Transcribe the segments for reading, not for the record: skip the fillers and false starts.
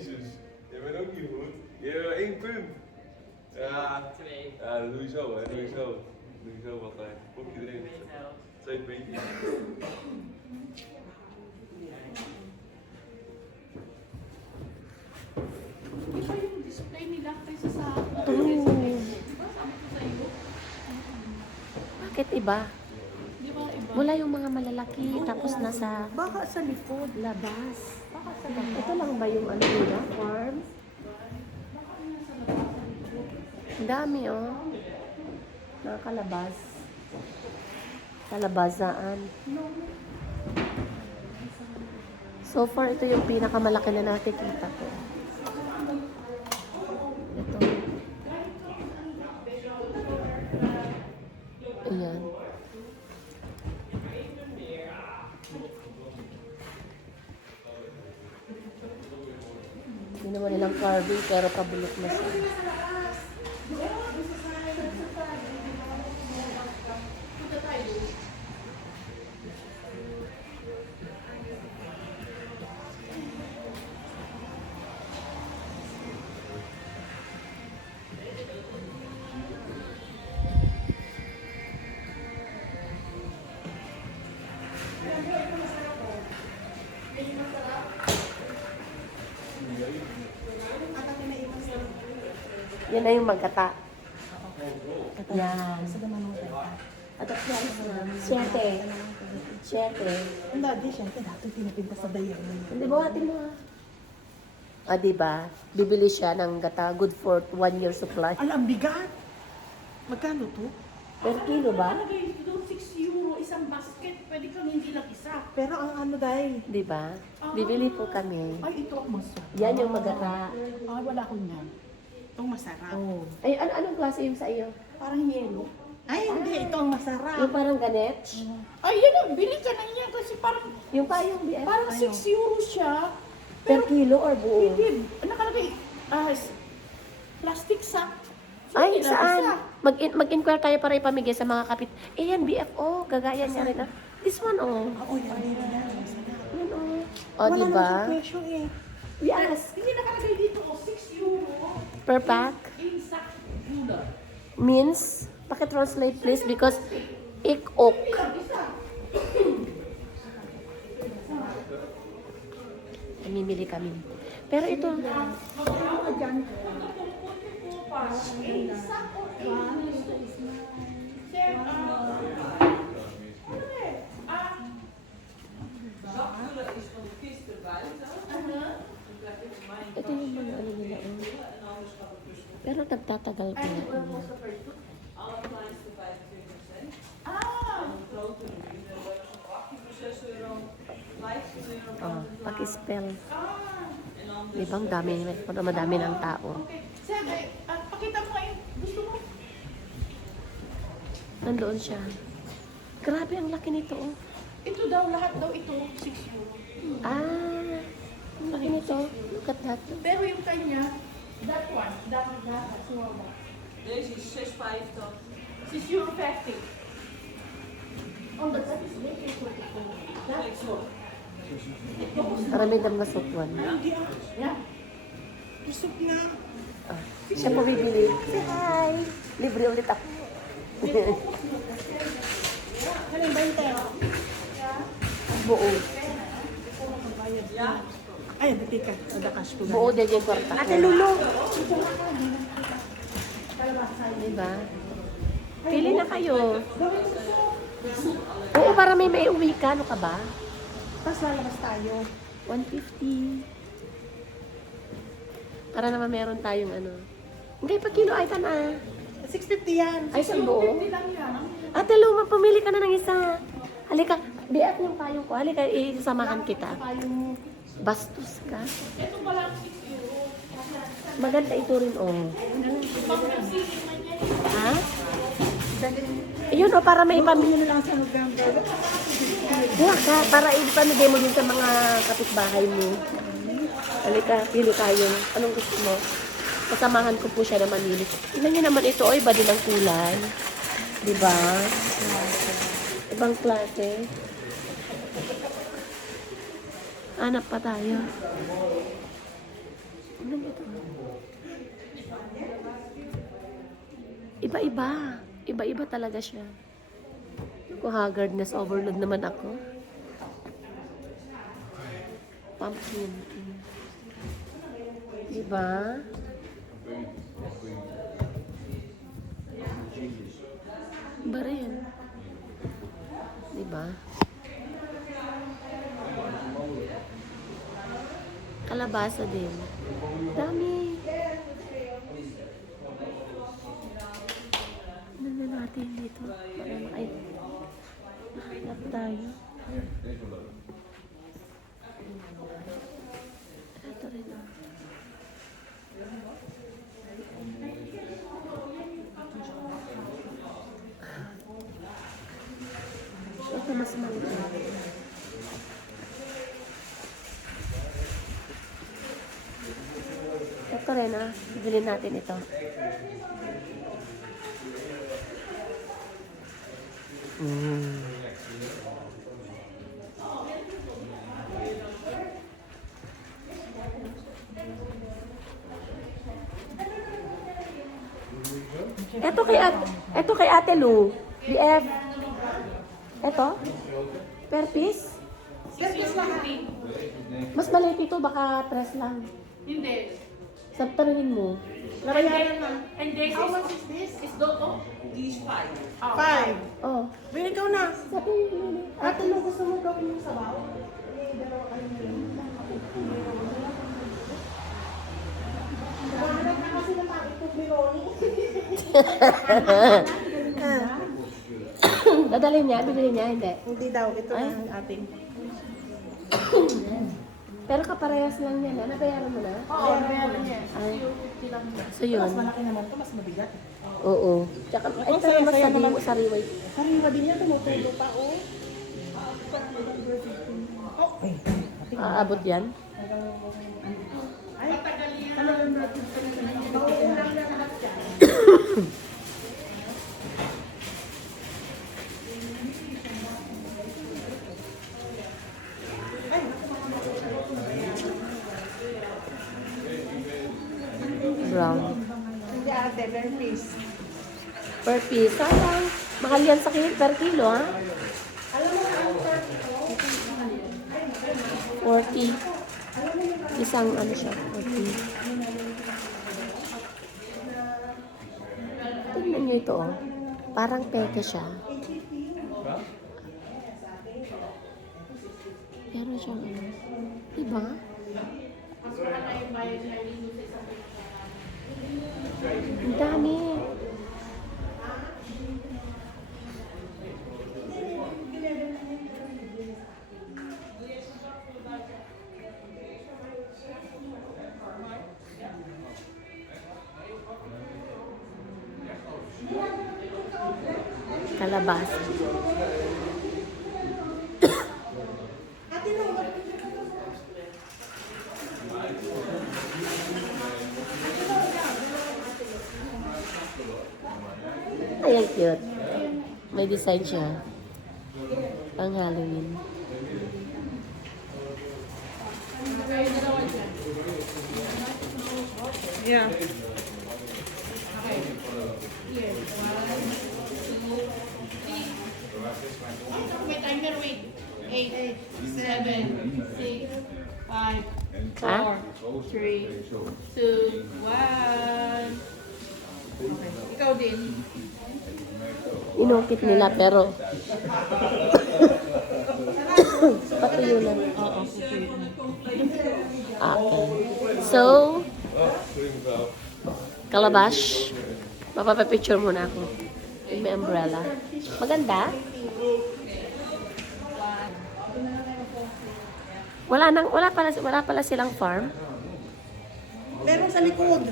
Jezus. Jij bent ook niet goed. Je hebt 1 punt. Ja. 2. Ja, dat doe je zo, hè. Doe je zo. Doe je zo altijd. Kopje erin. 2 puntjes. Di ba yung display nila kaysa sa... Oo. Diba sabi ko sa'yo? Bakit iba? Di ba iba? Wala yung mga malalaki, tapos nasa Baka sa likod. labas. Baka sa likod. Ito lang ba yung ano nila, farm? Ang dami, oh. Nakakalabas. Kalabazaan. So far, ito yung pinakamalaki na nakikita ko. Ito. Ayan. Hindi naman nilang carving, pero pabulok na siya. Yan na yung magkata. Yan. Sa naman mo tayo. At yan, 7. 7. Ang dati, syempre, dati pinapinta sa diamond. Hindi ba atin mo ah? Diba? Bibili siya ng gata. Good for 1 year supply. Ang bigat! Magkano to? Per kilo ba? Nakalagay dito 6 euro isang basket. Pwede kang hindi lang isa. Pero ang ano dahil, Diba? Bibili po kami. ay ito ang masarap. Yan yung magata. Ay, wala ko niyan. Itong masarap. Oh. Ay, anong klase yung sa iyo? Parang yelo. Ay, hindi. Ito ang masarap. Yung parang ganet? Ay, yan ang bili ka na niya kasi parang Yung payong BF? parang 6 euro siya. Per kilo or buo? Hindi, nakalagay plastic sack. Ay, Hindi lang saan? isa. Mag-inquire tayo para ipamigay sa mga kapit. Eh, yan, BFO. Gagaya niya rin. Ah. This one, oh. Oo, yan. Yan. Masarap. Yan, oh. O, Wala diba? naman siyang presyo eh. Yes. Hindi nakalagay dito 6 euro Per pack. in sack gula. Means, pakitranslate please because ik-ok. Namimili kami. Pero ito, ito yung mga ano nila. Oh. Pero nagtatagal pa na. Oh, paki-spell. Di ba ang dami, madami ng tao. Okay. Sir, pakita mo ngayon. Gusto mo? Nandoon siya. Grabe, ang laki nito. Oh. Ito daw, lahat daw ito, 6 euro. Ah, ang laki nito. Look at that. Pero yung kanya, that one, small one. Deze is 6,5 toch? 6 euro 50. On the top is making 44. That's all. Maraming dam na sutwan. Hindi ah. Yeah. Busog na. Ah, siya po bibili. Say hi! Libre ulit ako. Ano yung 20? Buo. Ay, hindi ka. Ada cash ko. Buo din yung kwarta. Ate Lulu! Diba? Pili na kayo. Oo, para may uwi ka. Ano ka ba? Tapos lalabas tayo. 150. Para naman meron tayong ano. Hindi, pa kilo ay na. 650 yan. Ay, sa buo. lang yan. Ate Luma, pumili ka na ng isa. Halika, biat yung payong ko. Halika, isasamahan kita. Tayong Bastos ka. Ito pala 6 euro. Maganda ito rin, oh. Ha? Ayun, oh, para may ipamili. lang sa November. Kuha ka, para ipamigay mo din sa mga kapitbahay mo. Halika, pili tayo. Anong gusto mo? Kasamahan ko po siya na mamili. Tingnan niyo naman ito, iba din ang kulay. Diba? Ibang klase. Hanap pa tayo. Tignan niyo ito. Iba-iba. Iba-iba talaga siya. Ako, haggardness overload naman ako. Pumpkin. Diba? Iba rin. Diba? Kalabasa din. Dami. Ano na natin dito? Ay, nahanap tayo. Ito rin ah. Ito mas maliit. Ito rin ah. Bibili natin ito. Ito kay Ate Lu. BF. Ito? Per piece? Mas maliit ito, baka press lang. Hindi. Sabtarin mo. Nabayaran na. And this How much is this? is Doko. These 5. 5. Oh. Bili ikaw na. Sabi mo, Ate, mo gusto mo daw yung sabaw? Nahanap na kasi ng mga itong bironi. dadalhin niya, bibili niya, hindi. Hindi daw, ito Ay. na ang ating. Pero kaparehas lang yan, nabayaran mo na? Oo, meron niya. Ay. So Mas yun. malaki naman ito, mas mabigat. Oo. Tsaka, ay, Ang pero mas saya-saya naman. sariway. Sariwa din yan, tumutulo pa, oh. Oh, ay. Aabot yan? Ay, ano yung natin? Mauulang na lahat yan. Brown. Hindi ate, very piece. Per piece. Sayang. Mahal yan sa per kilo, ha? Alam mo na ang 40. Isang ano siya, 40. Tignan nyo ito, oh. Parang peke siya. Pero siyang ano. Diba? Ang dami. Kalabasa. Ay, ang cute. May design siya. Pang Halloween. Yeah. Wait, I'm gonna wait. 8, 7, 6, 5, Ha? 3, 2, 1. Ikaw din. Inukit nila pero patuyunan. Oo. Okay. So, Calabash. Mapapapicture muna ako. May umbrella. Maganda. Wala pala silang farm. Meron sa likod.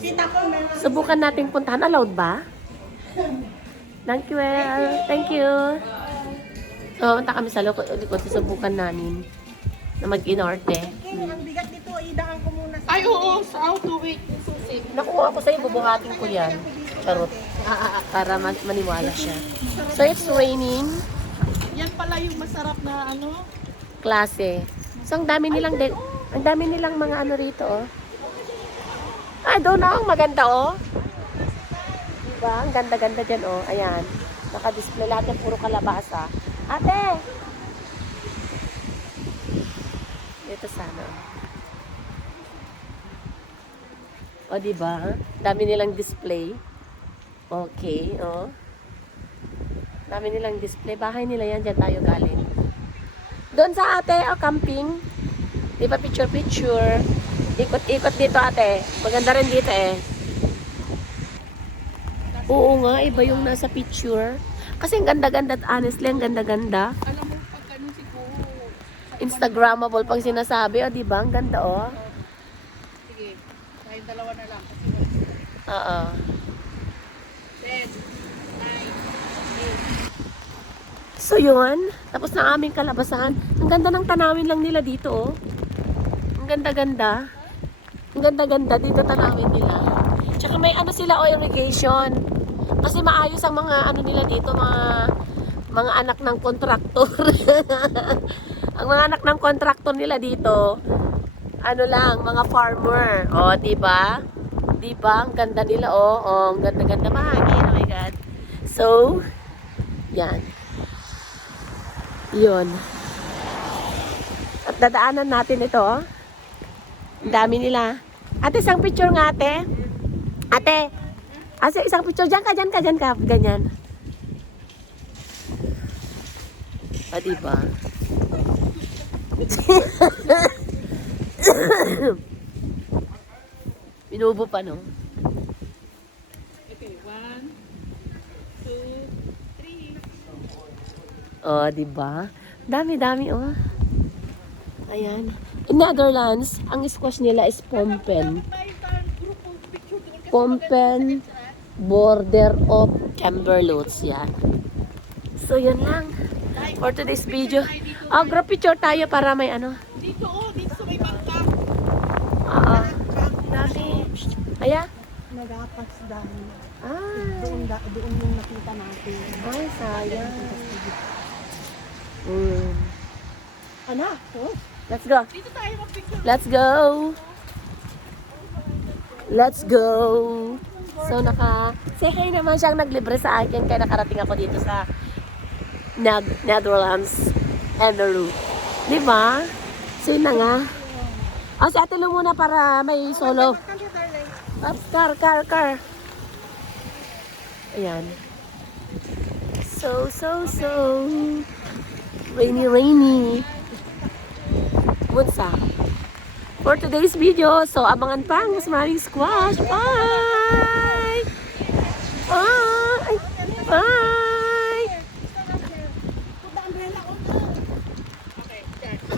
Kita ko, meron. Subukan nating puntahan. Allowed ba? Thank you, well. Thank you. So, punta kami sa likod. Susubukan namin na mag-inorte. Ang bigat nito, idaan ko muna sa... Ay, oo. Sa auto, wait. Susi. Nakuha ko sa'yo, bubuhatin ko yan. Charot. Para maniwala siya. So, it's raining. Yan pala yung masarap na ano. Klase. So, ang dami nilang Ang dami nilang mga ano rito, oh. Ay, doon na, ang maganda, oh. Diba? Ang ganda-ganda dyan, oh. Ayan. Naka-display lahat yan, puro kalabasa. Ate! Dito sana. O, diba? Dami nilang display. Okay, oh. Dami nilang display. Bahay nila yan. Diyan tayo galing. Doon sa ate, oh, camping. Di ba picture-picture? Ikot-ikot dito, ate. Maganda rin dito, eh. Oo nga, iba yung nasa picture. Kasi ang ganda-ganda, honestly, ang ganda-ganda. Alam mo, pag ganun siguro. Instagrammable pang sinasabi, oh, di ba? Ang ganda, oh. Sige, tayong dalawa na lang. Kasi wala. Oo. 10, 9, 8. So, yun. Tapos na aming kalabasan. Ang ganda ng tanawin lang nila dito, oh. Ang ganda-ganda. Ang ganda-ganda dito tanawin nila. Tsaka may ano sila, oh, irrigation. Kasi maayos ang mga ano nila dito, mga anak ng kontraktor. Ang mga anak ng kontraktor nila dito, ano lang, mga farmer. Oh, di ba? Di ba? Ang ganda nila, oh. Oh, ang ganda-ganda, mahangin. Oh my God. So, yan. Yun. At dadaanan natin ito, oh. Ang dami nila. Ate, isang picture nga, ate. Ate, isang picture. Diyan ka. Ganyan. O, diba? Binubo pa, no? Okay, 1, 2, 3. O, diba? Dami, oh. Ayan. In Netherlands, ang squash nila is pompen. Pompen border of Camberloots. Yan. So, yun lang. For today's video. Oh, group picture tayo para may ano. Dito, oh, dito sa may bangka. Oo. Dami. Aya? Nagapas dahil. Ah. Doon yung nakita natin. Ay, sayang. Anak, oh. Let's go. Dito tayo mag-picture. Let's go. Let's go. So, say hi naman siyang naglibre sa akin kaya nakarating ako dito sa Netherlands and the route. Diba? So, yun na nga. O, si Ate Lu muna para may solo. Ups, car. Ayan. So. Rainy. Bunsa. For today's video, so abangan pa ang mas maraming squash. Bye! Bye! Bye!